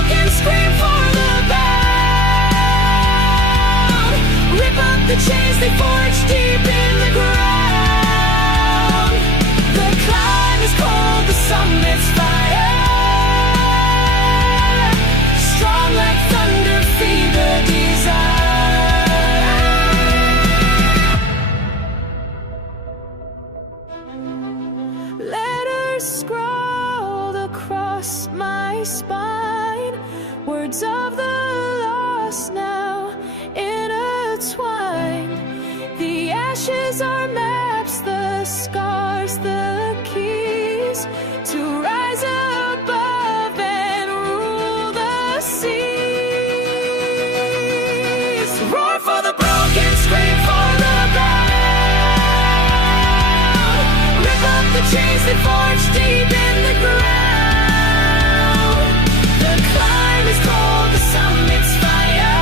broken, scream for the bound. Rip up the chains they forged deep in the ground. The climb is cold, the summit's fire. Strong like thunder, feed the desire. Letters scrawled across my spine, words of the lost now intertwined. The ashes are maps, the scars, the keys to rise above and rule the seas. Roar for the broken, scream for the bound. Rip up the chains that forged deep in the ground. The climb is cold, the summit's fire.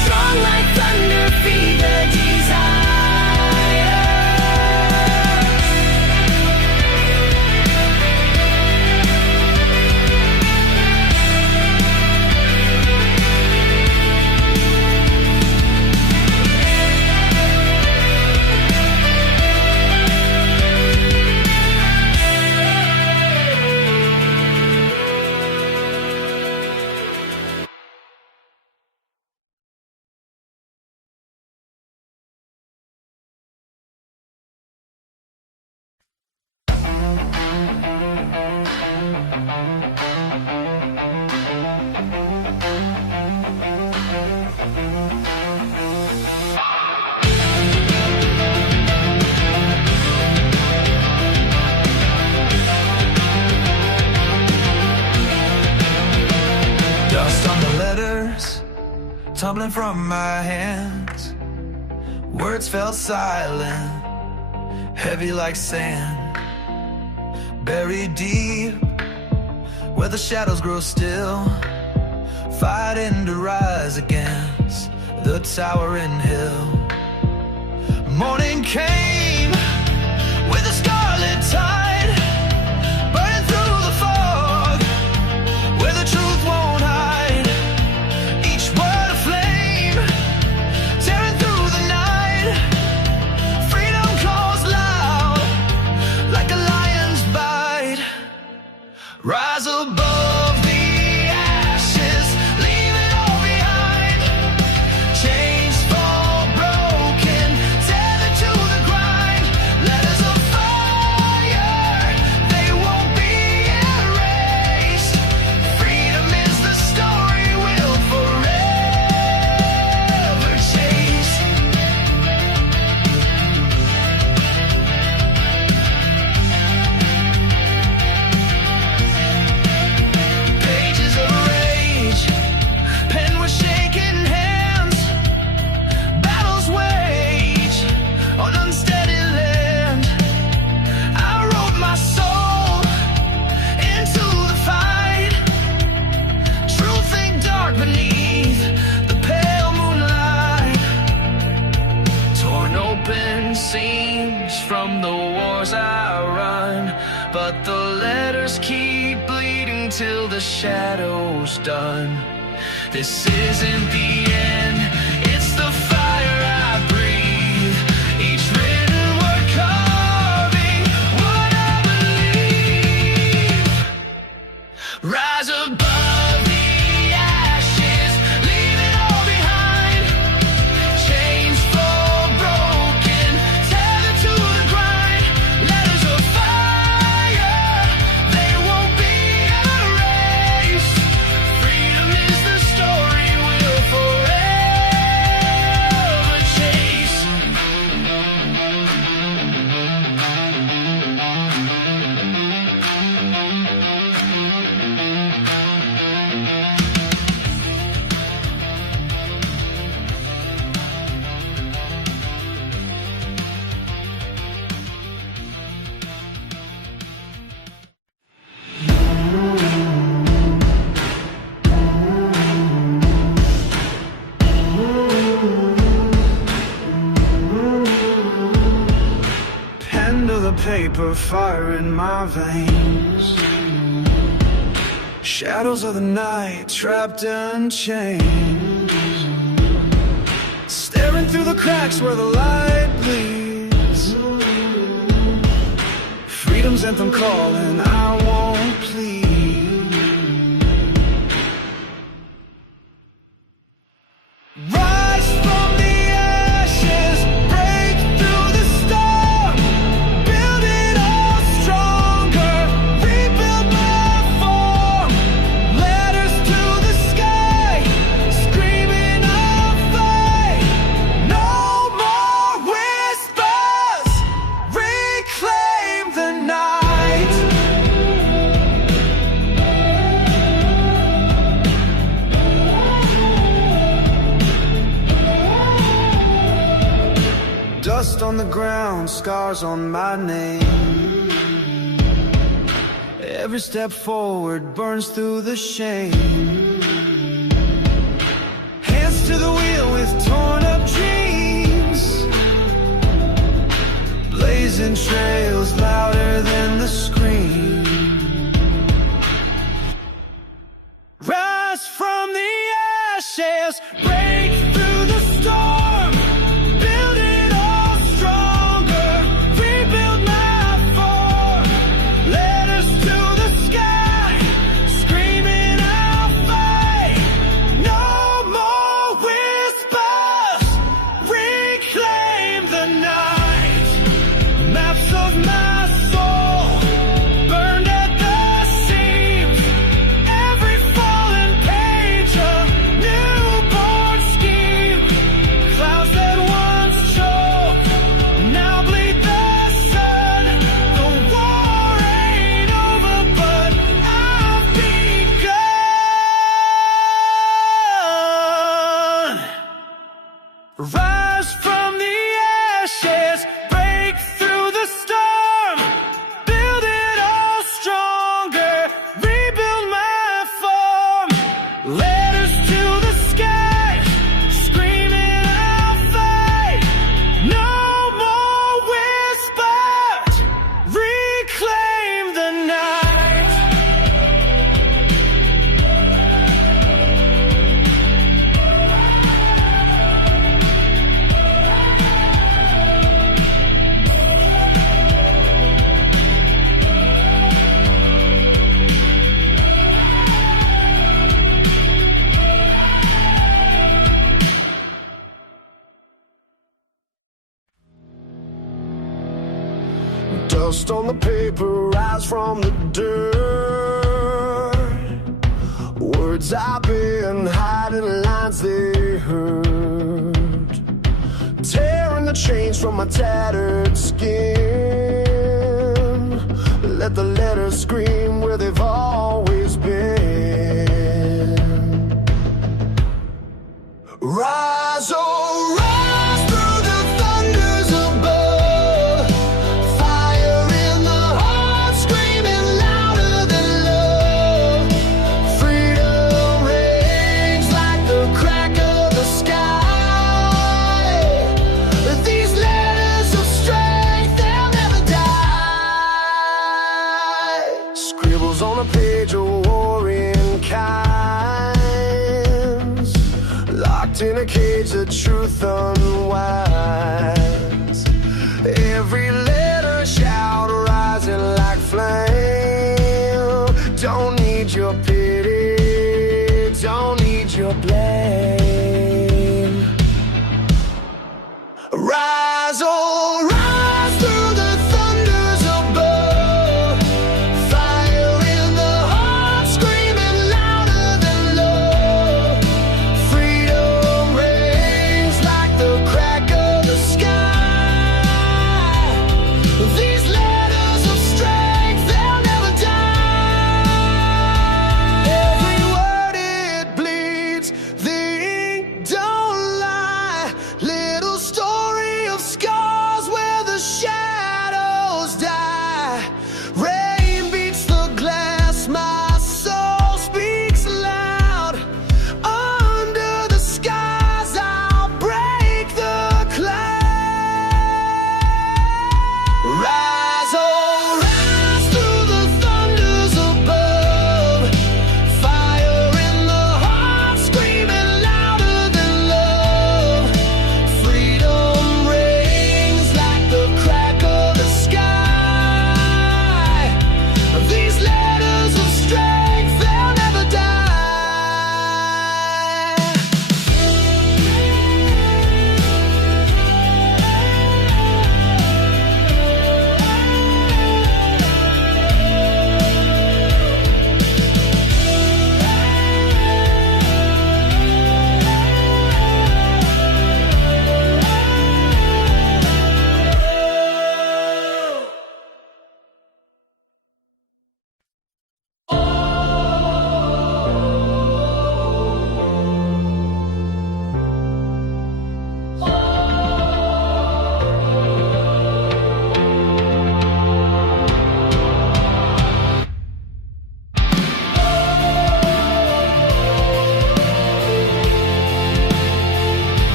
Strong like thunder, feed the desire. Dust on the letters, tumbling from my hands. Words fell silent, heavy like sand. Buried deep, where the shadows grow still, fighting to rise against the towering hill. Morning came with a scarlet tide, burning through the fog, where the truth won't hide. Each word a flame, tearing through the night. Freedom calls loud, like a lion's bite. Rise above the ashes, leave it all behind. Chains fall broken, tethered to the grind. Letters of fire, they won't be erased. Freedom is the story we'll forever chase. Pages of rage, pen with shaking hands. Battles wage on unsteady land. I wrote my soul into the fight. Truth ain't dark beneath the pale moonlight. Torn open seams from the wars I run, but the letters keep bleeding till the shadow's done. This isn't the end, it's the fire I breathe. Each written word carving what I believe. Rise above the ashes, leave it all behind. Chains fall broken, tethered to the grind. Letters of fire, they won't be erased. Freedom is the story we'll forever chase. Pen to the paper, fire in my veins. Shadows of the night, trapped and chained, staring through the cracks where the light bleeds. Freedom's anthem calling, I won't plead. Rise from the ashes, break through the storm, build it all stronger, rebuild my form. Letters to the sky, screaming I'll fight. No more whispers, reclaim the night. Dust on the ground, scars on my name. Every step forward burns through the shame. Hands to the wheel with torn up dreams, blazing trails louder than the scream. Rise from the ashes, break through the storm, build it all stronger, rebuild my form. Letters to the sky, screaming I'll fight. No more whispers, reclaim the night. Maps of my soul, burned at the seams. Every fallen page, a newborn scheme. Clouds that once choked, now bleed the sun. The war ain't over, but I've begun. Rise from the ashes, break through the storm, build it all stronger, rebuild my form. Letters to the sky, screaming I'll fight. No more whispers, reclaim the night. Dust on the paper, rise from the dirt. Words I've been hiding, lines they hurt. Tearing the chains from my tattered skin. Let the letters scream where they've always been. Rise, oh, rise through the thunders above. Fire in the heart, screaming louder than love. Freedom rings like the crack of the sky. These letters of strength, they'll never die. Scribbles on a page of warring kinds, locked in a cage of truth unwise. Every letter shout rising like flame. Don't need your pity, don't need your blame. Rise, oh, rise through the thunders above. Fire in the heart, screaming louder than love. Freedom rings like the crack of the sky. These letters of strength, they'll never die.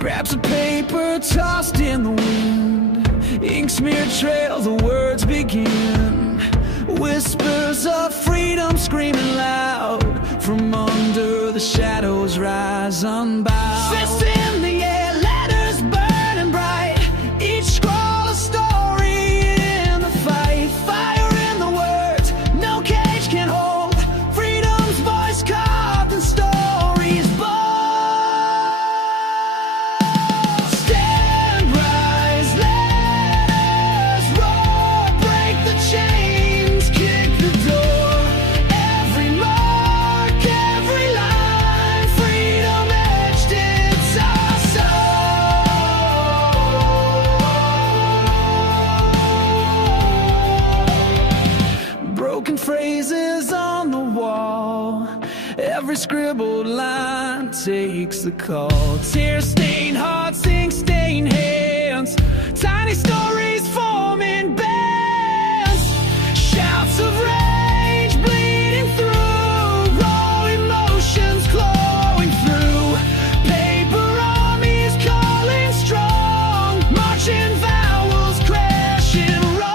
Scraps of paper tossed in the wind, ink smeared trail, the words begin. Whispers of freedom screaming loud, from under the shadows rise unbowed. Fists in the air, letters burning bright, each scroll a story in the fight. Fire in the words, no cage can hold, freedom's voice carved in stories bold. Stand, rise, let us roar, break the chains, kick the door. Every mark, every line, freedom etched into our soul. Broken phrases on the wall, every scribbled line takes the call. Tear-stained hearts, ink-stained hands, tiny stories forming bands. Shouts of rage bleeding through, raw emotions glowing through. Paper armies calling strong, marching vowels crashing roll.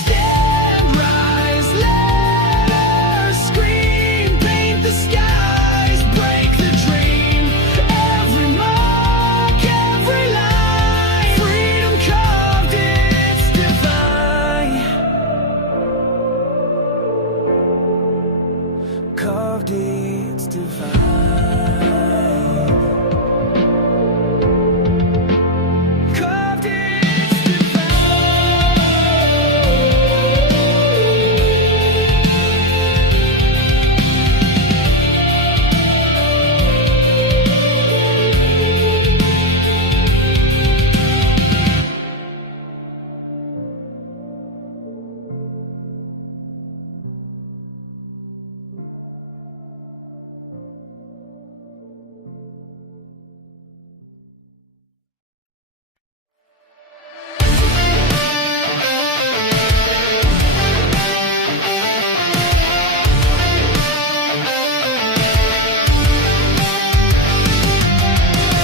Stand, rise, let us scream, paint the skies, break the dream. Every mark, every line, freedom carved, it's divine. Carved, it's divine. Carved, it's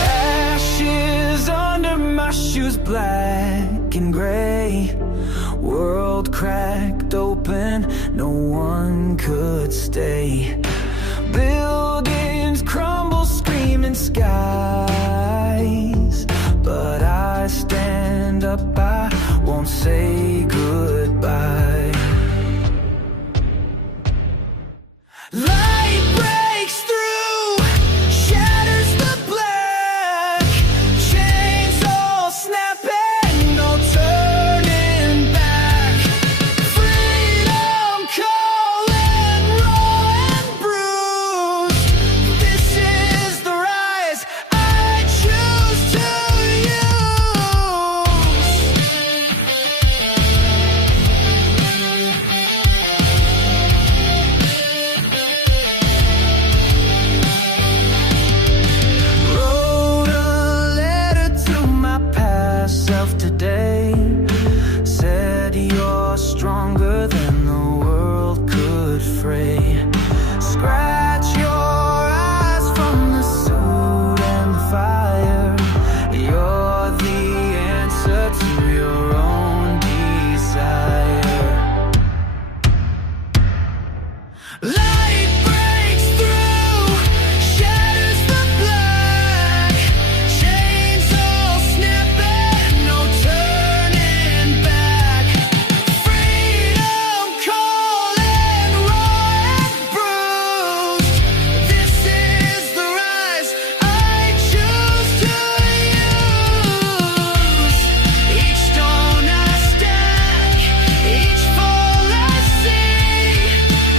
ashes under my shoes, black and gray. World cracked open, no one could stay. Buildings crumble, screaming skies. But I stand up, I won't say goodbye. Light breaks through, shatters the black, chains all snapping, no turning back. Freedom calling, raw and bruised. This is the rise I choose to Wrote a letter to my past self today. Said you're stronger than the world could fray. Scratch your eyes from the suit and the fire. You're the answer to your own desire. Light breaks through, shatters the black, chains all snapping, no turning back. Freedom calling, raw and bruised. This is the rise I choose to use. Each stone I stack, each fall I see.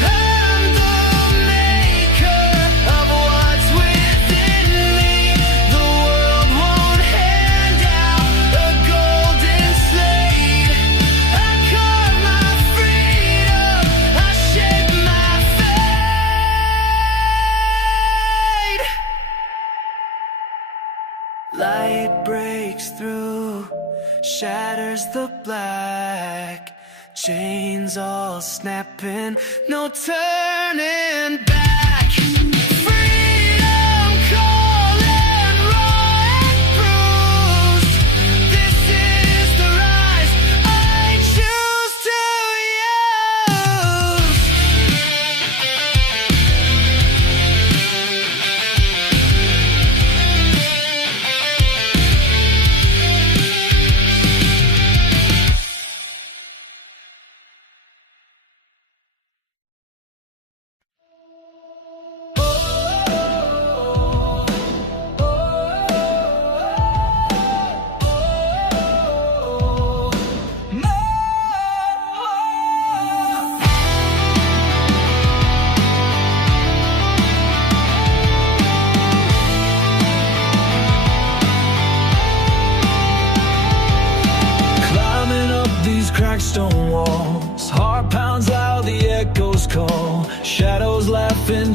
I'm the maker of what's within me. The world won't hand out a golden slate. I carve my freedom, I shape my fate. Light breaks through, shatters the black, chains all snapping, no turning back. Freedom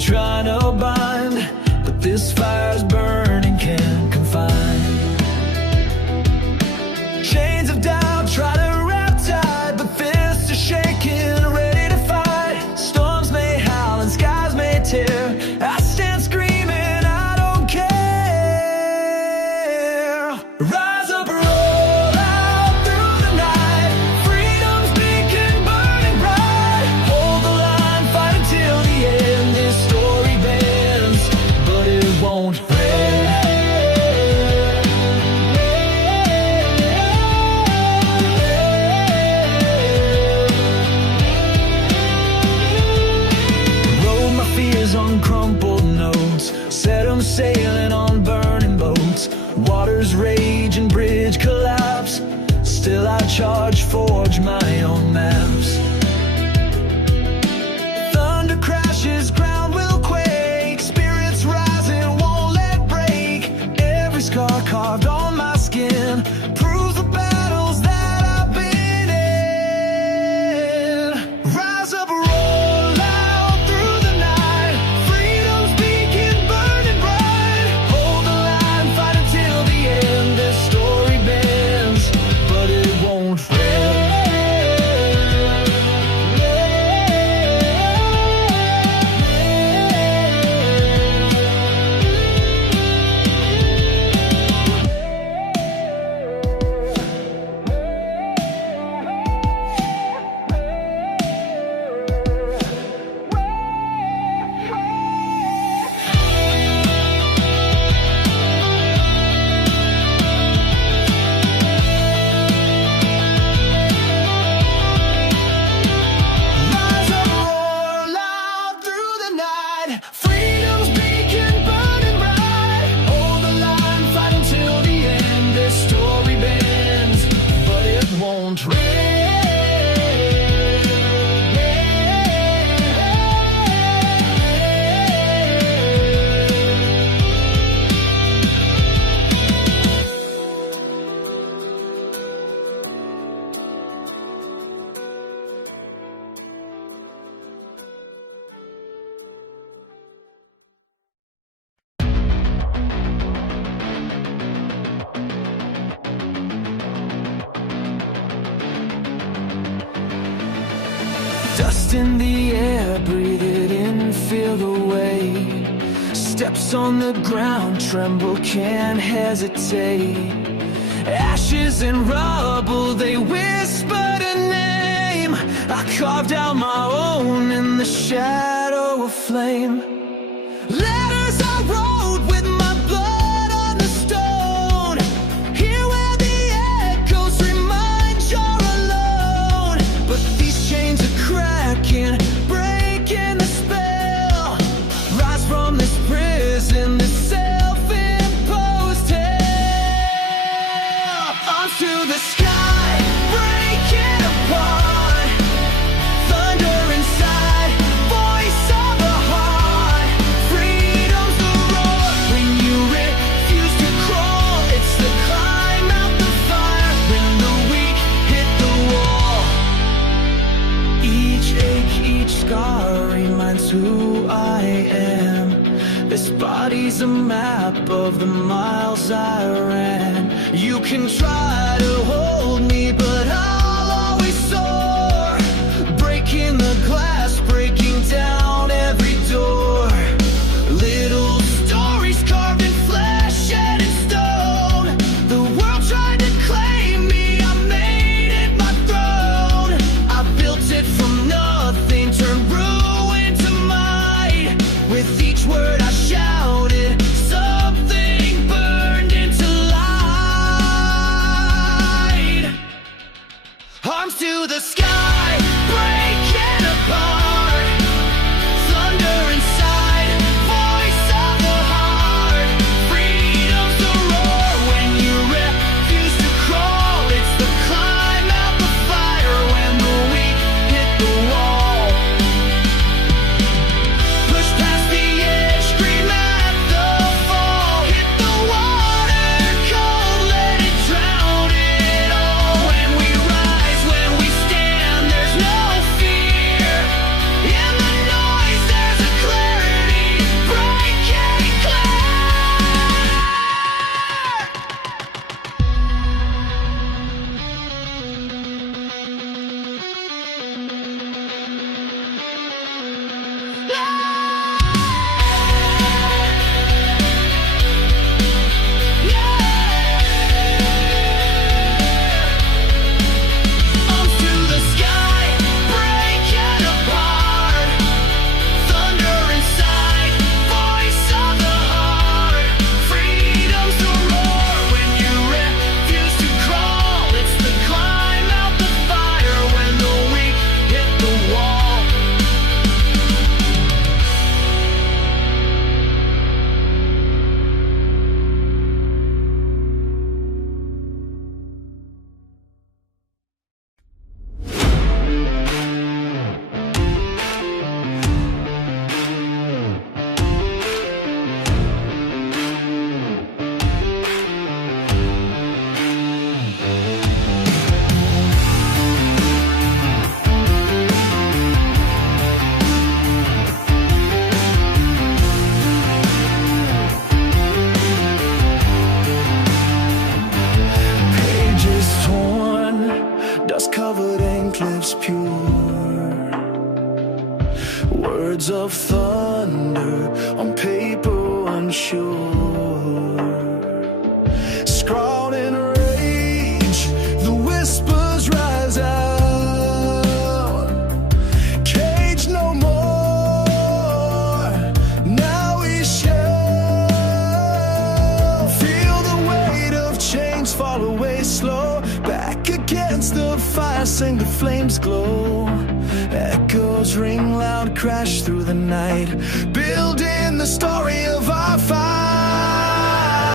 trying to bind, but this fire's burning, can't confine. Chains of doubt try to wrap tight, but fists are shaking, ready to fight. Storms may howl and skies may tear. I stand screaming, I don't care. Rise up, roll out through the night. Freedom's beacon burning bright. Hold the line, fight until the end. This story bends, but it won't break. On crumpled notes, set 'em sailing on burning boats. Waters rage and bridge collapse, still I charge, forge my own maps. Thunder crashes, ground will quake. Spirits rising, won't let break. Every scar carved on my skin proves the battles that I've been in. Rise up, roll out through the night. Freedom's beacon burning bright. Hold the line, fight until the end. This story bends, but it won't fail. Rise up, roll out through the night. Freedom's beacon burning bright. Hold the line, fight until the end. This story bends, but it won't Dust in the air, breathe it in, feel the weight. Steps on the ground, tremble, can't hesitate. Ashes and rubble, they whispered a name. I carved out my own in the shadow of flame. Letters I wrote with my blood on the stone. Here where the echoes remind you're alone. But these chains are cracking, breaking the spell. Rise from this prison, this self-imposed hell. Arms to the sky, breaking apart. Thunder inside, voice of the heart. Freedom's the roar when you refuse to crawl. It's the climb out the fire when the weak hit the wall. Each ache, each scar reminds who I am. This body's a map of the miles I ran. You can try to hold me, but I'll always soar. Breaking the glass, breaking down every door. Little stories carved in flesh and in stone. The world tried to claim me, I made it my throne. I built it from nothing, turned ruin to might. With each word I shouted, something burned into light. Arms to the sky, breaking apart. Thunder inside, voice of the heart. Freedom's the roar when you refuse to crawl. It's the climb out the fire when the weak hit the wall. Push past the edge, shore. Scrawled in rage, the whispers rise out. Cage no more, now we shall feel the weight of chains fall away slow. Back against the fire, sing the flames glow. Echoes ring loud, crash through the night.